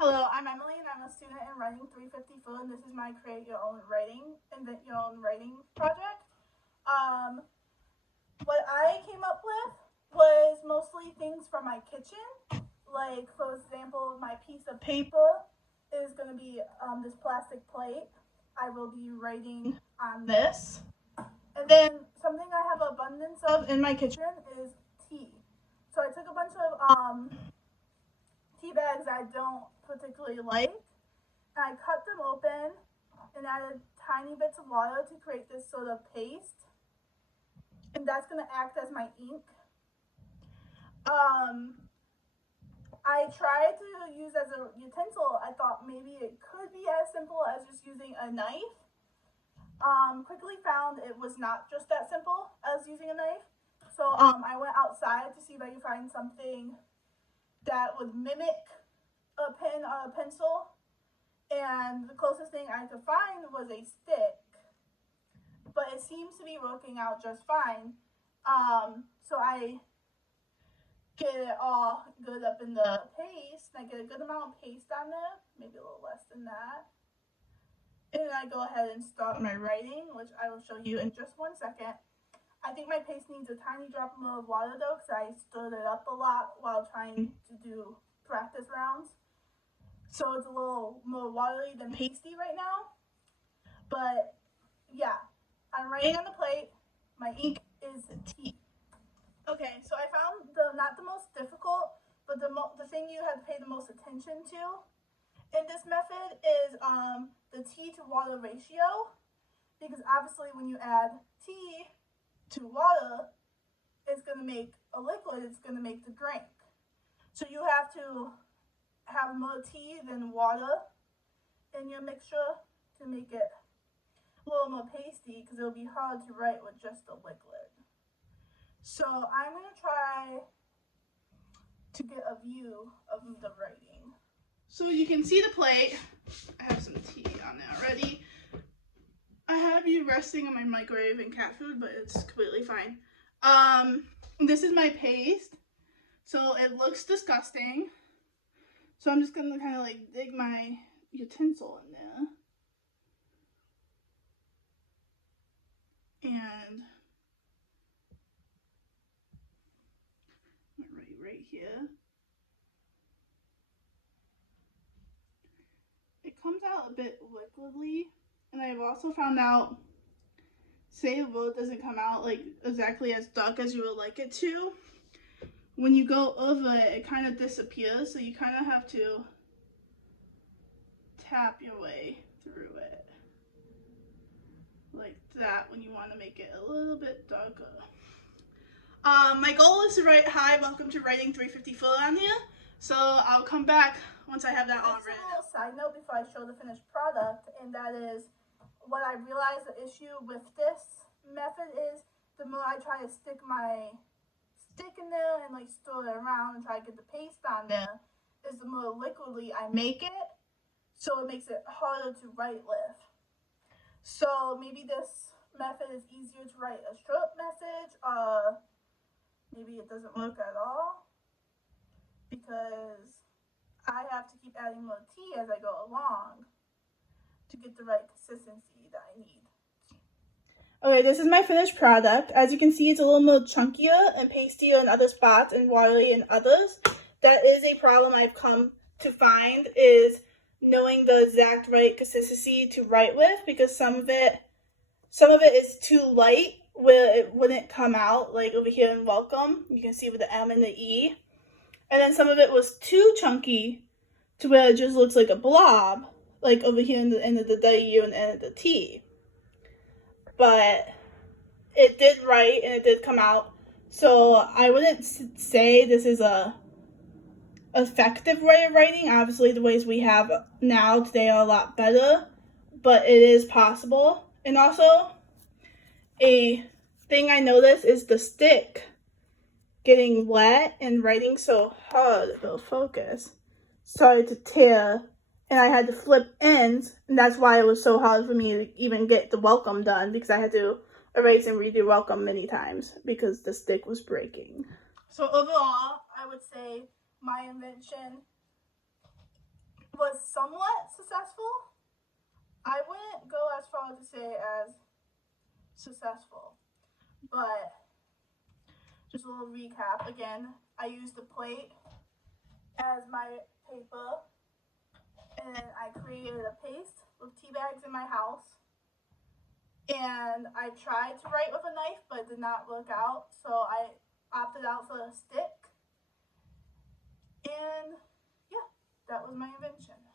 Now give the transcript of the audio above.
Hello, I'm Emily and I'm a student in Writing 354 and this is my Create Your Own Writing, Invent Your Own Writing project. What I came up with was mostly things from my kitchen. Like, for example, my piece of paper is going to be this plastic plate. I will be writing on this. And then something I have abundance of in my kitchen is tea. So I took a bunch of tea bags I don't particularly like, and I cut them open and added tiny bits of water to create this sort of paste. And that's going to act as my ink. I tried to use as a utensil. I thought maybe it could be as simple as just using a knife. Quickly found it was not just that simple as using a knife. So I went outside to see if I could find something that would mimic a pen or a pencil. And the closest thing I could find was a stick. But it seems to be working out just fine. So I get it all good up in the paste. I get a good amount of paste on there, maybe a little less than that. And then I go ahead and start my writing, which I will show you in just 1 second. I think my paste needs a tiny drop more of water though, because I stirred it up a lot while trying to do practice rounds. So it's a little more watery than pasty right now. But yeah, I'm writing on the plate. My ink is tea. Okay, so I found not the most difficult, but the thing you have to pay the most attention to in this method is the tea to water ratio, because obviously when you add tea to water, it's going to make a liquid, it's going to make the drink. So you have to have more tea than water in your mixture to make it a little more pasty, because it'll be hard to write with just the liquid. So I'm going to try to get a view of the writing. So you can see the plate. I have some tea on there already. I have you resting on my microwave and cat food, but it's completely fine. This is my paste. So it looks disgusting. So I'm just going to kind of like dig my utensil in there. And right here. It comes out a bit liquidly, and I've also found out, say a word doesn't come out like exactly as dark as you would like it to, when you go over it, it kind of disappears, so you kind of have to tap your way through it like that when you want to make it a little bit darker. My goal is to write hi, welcome to Writing 354 on here, so I'll come back once I have that all written. A little side note before I show the finished product, and that is what I realized the issue with this method is the more I try to stick my stick in there and like stir it around and try to get the paste on there, is the more liquidy I make it, so it makes it harder to write with. So maybe this method is easier to write a short message, maybe it doesn't work at all, because I have to keep adding more tea as I go along to get the right consistency that I need. Okay, this is my finished product. As you can see, it's a little more chunkier and pastier in other spots and watery in others. That is a problem I've come to find, is knowing the exact right consistency to write with, because some of it is too light where it wouldn't come out, like over here in welcome. You can see with the M and the E. And then some of it was too chunky to where it just looks like a blob, like over here in the end of the W and the end of the T. But it did write and it did come out. So I wouldn't say this is a effective way of writing. Obviously the ways we have now today are a lot better, but it is possible. And also a thing I noticed is the stick getting wet and writing so hard, it'll focus, started to tear, and I had to flip ends, and that's why it was so hard for me to even get the welcome done, because I had to erase and redo welcome many times because the stick was breaking. So overall, I would say my invention was somewhat successful. I wouldn't go as far to say as successful, but just a little recap. Again, I used the plate as my paper, and I created a paste with tea bags in my house. And I tried to write with a knife, but it did not work out, so I opted out for a stick. And yeah, that was my invention.